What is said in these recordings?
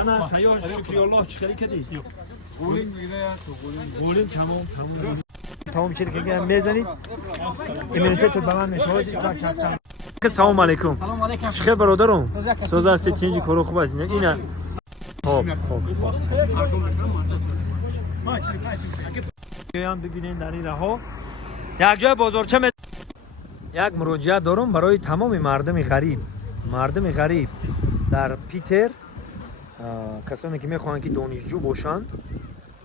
Ana sayo şükriyallah çıkarı kedi. Yok. Golün güne ya. Golün tamam. Tamam içeri gel mezanit. Eminete to baman meşhur çak çak. Selamun aleyküm. سلام علیکم. چخیر برادرم؟ سوز است چینجی کرو خوب است اینه. خب. بیان ببینین در این راه یک جای بازارچه یک مراجعه دارم برای تمام مردم غریب در پیتر، کسانی که میخوان که دانشجو باشند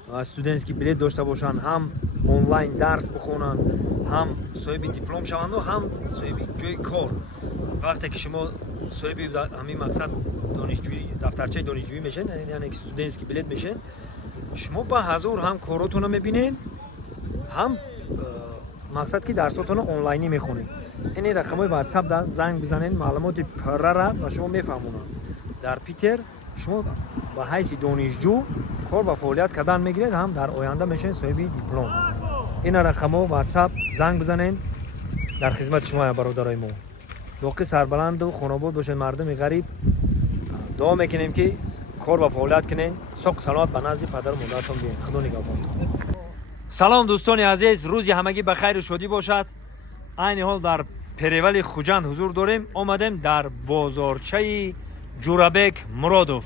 و استودنتسکی بلیت داشته باشند، هم آنلاین درس بخونن، هم صاحب دیپلم شوند و هم صاحب جای کار. وقتی که شما صاحب همین مقصد دانشجویی دفترچه دانشجویی میشین، یعنی که استودنتسکی بلیت میشین، شما با حضور هم کاراتون رو میبینین، هم مقصد که درساتون رو آنلاینی میخونین. این رقمای واتساپ دا زنگ بزنین، معلومات پره را به شما میفهمونن. در پیتر شما با حیث دانشجو کار و فعالیت کردن میگیرید، هم در آینده میشین صاحب دیپلم. این رقم‌ها واتساپ زنگ بزنین، در خدمت شما برادرای ما. باقی سربلند و خانواده باشین، مردم غریب دعا میکنیم که کار و فعالیت کنین، سوق سلامت به نزد پدر و مادرتون بیاین. خدا نگهبان. سلام دوستان عزیز، روزی همگی بخیر و شادی باشد. این حال در پریول خوجند حضور داریم. آمدیم در بازارچه جورابک مرادوف.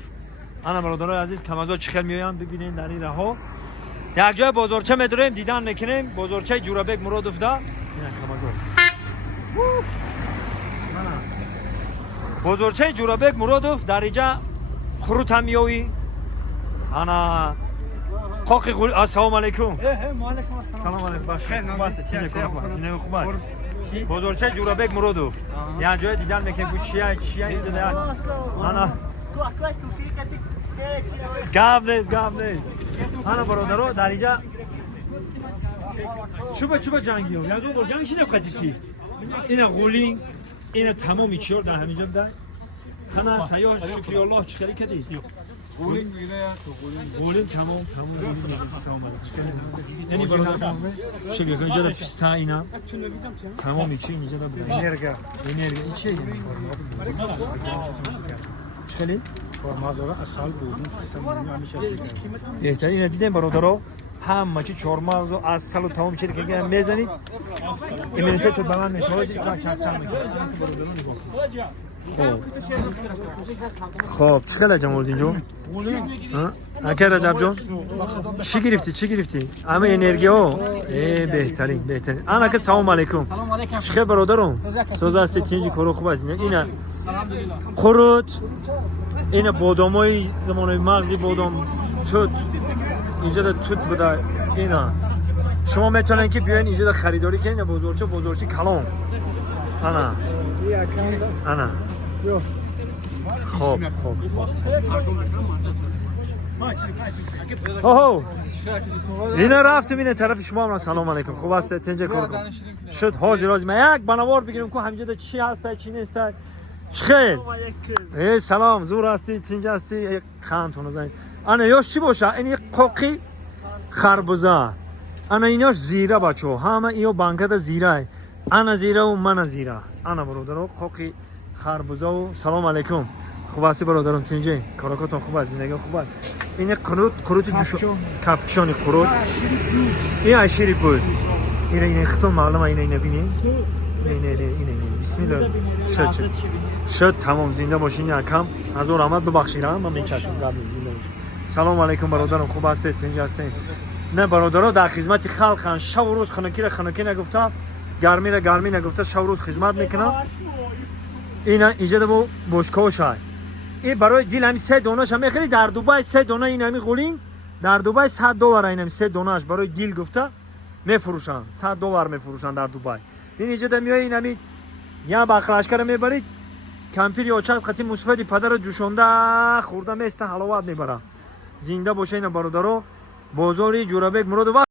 انا برادرای عزیز کمازا چخل میآیند ببینین در این راه. یک جای بازارچه می‌داریم، دیدن میکنیم بازارچه جورابک مرادوف دا. اینا کمازا. بازارچه جورابک مرادوف در اینجا خروت هم میایی. انا قاقی قول. السلام علیکم. سلام علیکم. باشه. بازارچه جورابک مرادوف. یا جای دیدن میکنیم چیه اینجا. انا گاب نیست. انا برادرها در اینجا چوب جنگی هم یا دو جنگی چی نکردی کی؟ اینا غولین، اینا تمامی چیار در همینجا بده. خنا سیاه شکریالله چخری کردی؟ Golün güne ya. غولین تمام. یعنی برادرها شکل اینجا دا پستا اینا تمامی چی اینجا دا بده. انرژی این چیه؟ چخلی؟ Çormazora asal buldum. İstanbul'un hamişe. بهترین دیدیم برادرها همه چی چهارمغز و عسل و تمام چیزی که میزنید ایمنیته تو به من نشون میده که چند خب چقدر جمع بودین جو؟ اکر رجب جون چی گرفتی؟ همه انرژی ها بهترین انا که سلام علیکم. سلام علیکم. چخیر برادرم؟ سوز است چینجی کارو خوب است اینا قروت، اینا بادامای زمانه مغزی بادام توت اینجا دا توت بوده. اینا شما میتونین که بیاین اینجا دا خریداری کنین. بازارچه کلام. انا خب اوه اینا رفتم این طرف شما هم. سلام علیکم. خوب است تنجه کار شد حاضر من یک بنوار بگیرم که همینجا دا چی هست چی نیست. خیر سلام زور هستی تینجا هستی خانتون زنید. انا یاش چی باشه؟ این یک قاقی خربزه. انا ایناش زیره بچه همه ایو بانکت زیره. انا زیره و من زیره. انا برادرو قاقی خربزه و سلام علیکم. خوب هستی برادرم تینجا؟ کاراکاتون خوب است؟ زندگی خوب است؟ این قروت کپچونی قروت. این اشیری بود. این ختم معلومه اینا بینید. این بسم الله. شد تمام زنده باشین. یکم از اون رحمت ببخشید من میچشم قبل زنده باشین. سلام علیکم برادرم خوب هستید؟ اینجا هستین؟ نه برادرها در خدمت خلقن. شب و روز خنکی نگفته، گرمی نگفته، شب و روز خدمت میکنم. اینا اینجا با بشکاش های این برای دیل همین 3 دانه‌اش هم میخری. در دبی 3 دانه این همین غولین در دبی $100 این همین 3 دانه‌اش برای دیل گفته میفروشن. $100 میفروشن در دبی. این اینجا دا میای این همین یا باقلاشکر میبرید کمپیر یا چند قطعی مصفدی پدر جوشانده خورده میسته حلاوت میبره. زنده باشه این برادرها. بازار جورابک مرادوف.